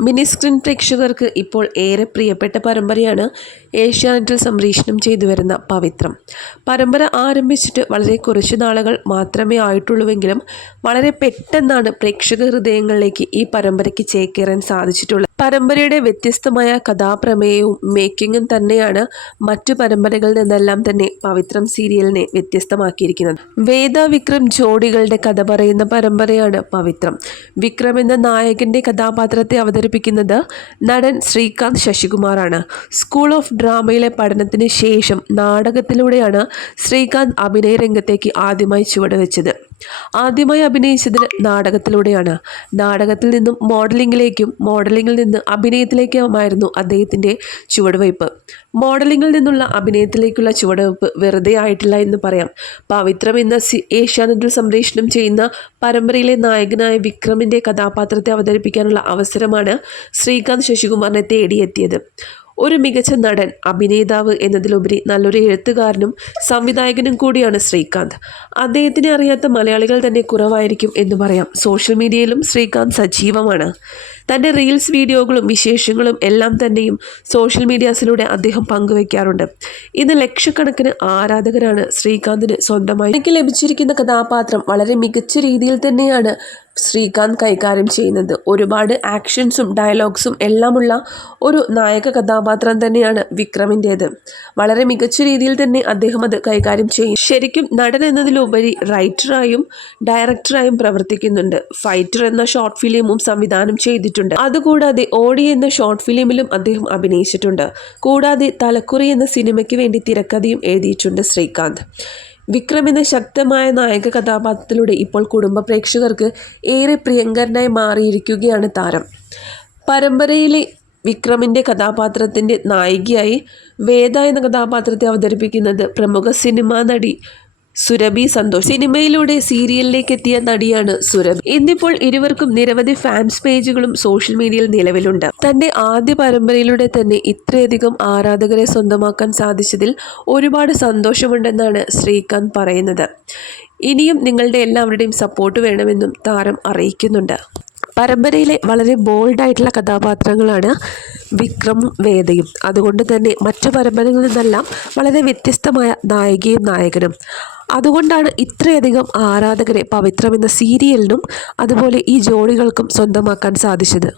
Mini screen പ്രേക്ഷകർക്ക് ഇപ്പോൾ ഏറെ പ്രിയപ്പെട്ട പരമ്പരയാണ് ഏഷ്യാനെറ്റിൽ സംപ്രേഷണം ചെയ്തു വരുന്ന പവിത്രം. പരമ്പര ആരംഭിച്ചിട്ട് വളരെ കുറച്ച് നാളുകൾ മാത്രമേ ആയിട്ടുള്ളൂവെങ്കിലും വളരെ പെട്ടെന്നാണ് പ്രേക്ഷക ഹൃദയങ്ങളിലേക്ക് ഈ പരമ്പരയ്ക്ക് ചേക്കേറാൻ സാധിച്ചിട്ടുള്ളത്. പരമ്പരയുടെ വ്യത്യസ്തമായ കഥാപ്രമേയവും മേക്കിങ്ങും തന്നെയാണ് മറ്റു പരമ്പരകളിൽ നിന്നെല്ലാം തന്നെ പവിത്രം സീരിയലിനെ വ്യത്യസ്തമാക്കിയിരിക്കുന്നത്. വേദ വിക്രം ജോഡികളുടെ കഥ പറയുന്ന പരമ്പരയാണ് പവിത്രം. വിക്രം എന്ന നായകന്റെ കഥാപാത്രത്തെ അവതരിപ്പിക്കുന്നത് നടൻ ശ്രീകാന്ത് ശശികുമാറാണ്. സ്കൂൾ ഓഫ് ഡ്രാമയിലെ പഠനത്തിന് ശേഷം നാടകത്തിലൂടെയാണ് ശ്രീകാന്ത് അഭിനയ രംഗത്തേക്ക് ആദ്യമായി ചുവടുവെച്ചത്. ആദ്യമായി അഭിനയിച്ചത് നാടകത്തിലൂടെയാണ്. നാടകത്തിൽ നിന്നും മോഡലിംഗിലേക്കും മോഡലിംഗിൽ നിന്ന് അഭിനയത്തിലേക്കുമായിരുന്നു അദ്ദേഹത്തിന്റെ ചുവടുവയ്പ്. മോഡലിംഗിൽ നിന്നുള്ള അഭിനയത്തിലേക്കുള്ള ചുവടുവയ്പ്പ് വെറുതെ ആയിട്ടില്ല എന്ന് പറയാം. പവിത്രം എന്ന ഏഷ്യാനെറ്റിൽ സംപ്രേഷണം ചെയ്യുന്ന പരമ്പരയിലെ നായകനായ വിക്രമിന്റെ കഥാപാത്രത്തെ അവതരിപ്പിക്കാനുള്ള അവസരമാണ് ശ്രീകാന്ത് ശശികുമാറിനെ തേടിയെത്തിയത്. ഒരു മികച്ച നടൻ അഭിനേതാവ് എന്നതിലുപരി നല്ലൊരു എഴുത്തുകാരനും സംവിധായകനും കൂടിയാണ് ശ്രീകാന്ത്. അദ്ദേഹത്തിനെ അറിയാത്ത മലയാളികൾ തന്നെ കുറവായിരിക്കും എന്ന് പറയാം. സോഷ്യൽ മീഡിയയിലും ശ്രീകാന്ത് സജീവമാണ്. തന്റെ റീൽസ് വീഡിയോകളും വിശേഷങ്ങളും എല്ലാം തന്നെയും സോഷ്യൽ മീഡിയാസിലൂടെ അദ്ദേഹം പങ്കുവയ്ക്കാറുണ്ട് ഇന്ന് ലക്ഷക്കണക്കിന് ആരാധകരാണ് ശ്രീകാന്തിന് സ്വന്തമായി എനിക്ക് ലഭിച്ചിരിക്കുന്ന കഥാപാത്രം വളരെ മികച്ച രീതിയിൽ തന്നെയാണ് ശ്രീകാന്ത് കൈകാര്യം ചെയ്യുന്നത്. ഒരുപാട് ആക്ഷൻസും ഡയലോഗ്സും എല്ലാമുള്ള ഒരു നായക കഥാപാത്രം തന്നെയാണ് വിക്രമിന്റേത് വളരെ മികച്ച രീതിയിൽ തന്നെ അദ്ദേഹം അത് കൈകാര്യം ചെയ്യും. ശരിക്കും നടൻ എന്നതിലുപരി റൈറ്ററായും ഡയറക്ടറായും പ്രവർത്തിക്കുന്നുണ്ട്. ഫൈറ്റർ എന്ന ഷോർട്ട് ഫിലിമും സംവിധാനം ചെയ്തിട്ടുണ്ട്. അതുകൂടാതെ ഓടി എന്ന ഷോർട്ട് ഫിലിമിലും അദ്ദേഹം അഭിനയിച്ചിട്ടുണ്ട്. കൂടാതെ തലക്കുറി എന്ന സിനിമയ്ക്ക് വേണ്ടി തിരക്കഥയും എഴുതിയിട്ടുണ്ട് ശ്രീകാന്ത്. വിക്രം എന്ന ശക്തമായ നായക കഥാപാത്രത്തിലൂടെ ഇപ്പോൾ കുടുംബ പ്രേക്ഷകർക്ക് ഏറെ പ്രിയങ്കരനായി മാറിയിരിക്കുകയാണ് താരം. പരമ്പരയിലെ വിക്രമിന്റെ കഥാപാത്രത്തിന്റെ നായികയായി വേദ എന്ന കഥാപാത്രത്തെ അവതരിപ്പിക്കുന്നത് പ്രമുഖ സിനിമാ നടി സുരഭി സന്തോഷ്. സിനിമയിലൂടെ സീരിയലിലേക്ക് എത്തിയ നടിയാണ് സുരഭി. ഇന്നിപ്പോൾ ഇരുവർക്കും നിരവധി ഫാൻസ് പേജുകളും സോഷ്യൽ മീഡിയയിൽ നിലവിലുണ്ട്. തന്റെ ആദ്യ പരമ്പരയിലൂടെ തന്നെ ഇത്രയധികം ആരാധകരെ സ്വന്തമാക്കാൻ സാധിച്ചതിൽ ഒരുപാട് സന്തോഷമുണ്ടെന്നാണ് ശ്രീകാന്ത് പറയുന്നത്. ഇനിയും നിങ്ങളുടെ എല്ലാവരുടെയും സപ്പോർട്ട് വേണമെന്നും താരം അറിയിക്കുന്നുണ്ട്. പരമ്പരയിലെ വളരെ ബോൾഡായിട്ടുള്ള കഥാപാത്രങ്ങളാണ് വിക്രമും വേദയും. അതുകൊണ്ട് തന്നെ മറ്റു പരമ്പരകളിൽ നിന്നെല്ലാം വളരെ വ്യത്യസ്തമായ നായികയും നായകനും. അതുകൊണ്ടാണ് ഇത്രയധികം ആരാധകരെ പവിത്രമെന്ന സീരിയലിനും അതുപോലെ ഈ ജോഡികൾക്കും സ്വന്തമാക്കാൻ സാധിച്ചത്.